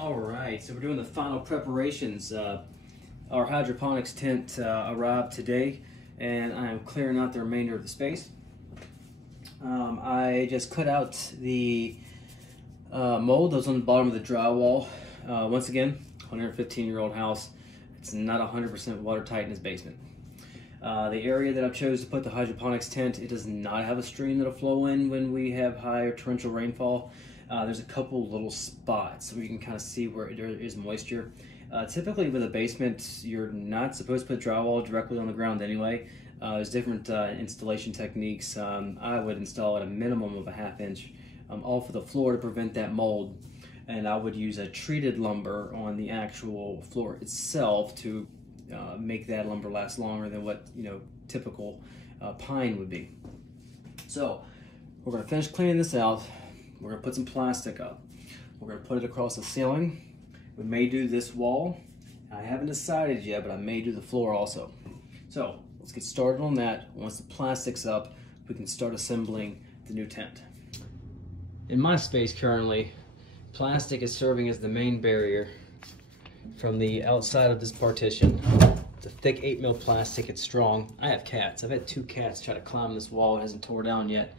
All right, so we're doing the final preparations. Our hydroponics tent arrived today, and I am clearing out the remainder of the space. I just cut out the mold that was on the bottom of the drywall. Once again, 115-year-old house. It's not 100% watertight in his basement. The area that I've chose to put the hydroponics tent, it does not have a stream that'll flow in when we have high or torrential rainfall. There's a couple little spots where you can kind of see where there is moisture. Typically with a basement, you're not supposed to put drywall directly on the ground anyway. There's different installation techniques. I would install at a minimum of a 1/2 inch off of the floor to prevent that mold. And I would use a treated lumber on the actual floor itself to make that lumber last longer than what typical pine would be. So we're going to finish cleaning this out. We're going to put some plastic up. We're going to put it across the ceiling. We may do this wall. I haven't decided yet, but I may do the floor also. So let's get started on that. Once the plastic's up, we can start assembling the new tent. In my space currently, plastic is serving as the main barrier from the outside of this partition. It's a thick 8mm plastic, it's strong. I have cats. I've had 2 cats try to climb this wall. It hasn't tore down yet.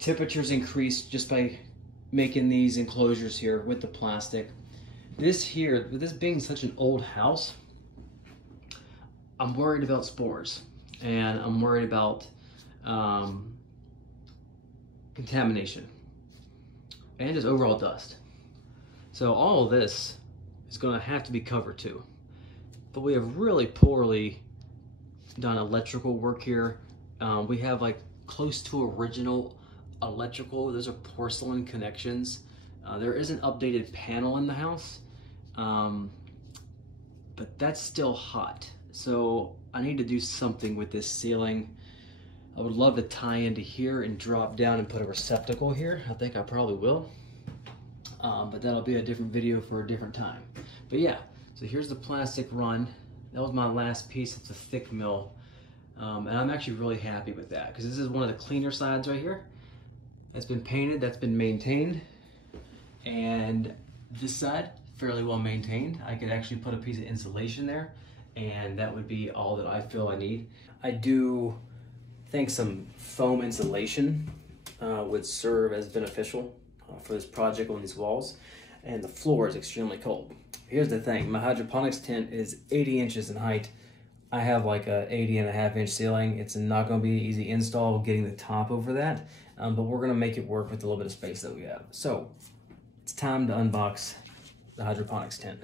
Temperatures increase just by making these enclosures here with the plastic. This here, with this being such an old house, I'm worried about spores and I'm worried about contamination and just overall dust. So all of this is going to have to be covered too. But we have really poorly done electrical work here. We have like close to original electrical. Those are porcelain connections. There is an updated panel in the house, but that's still hot. So I need to do something with this ceiling. I would love to tie into here and drop down and put a receptacle here. I think I probably will, but that'll be a different video for a different time. But yeah, so here's the plastic run. That was my last piece. It's a thick mill, and I'm actually really happy with that because this is one of the cleaner sides right here. That's been painted, that's been maintained, and this side, fairly well maintained. I could actually put a piece of insulation there, and that would be all that I feel I need. I do think some foam insulation would serve as beneficial for this project on these walls, and the floor is extremely cold. Here's the thing, my hydroponics tent is 80 inches in height. I have like a 80.5 inch ceiling. It's not gonna be easy install getting the top over that, but we're gonna make it work with a little bit of space that we have. So it's time to unbox the hydroponics tent.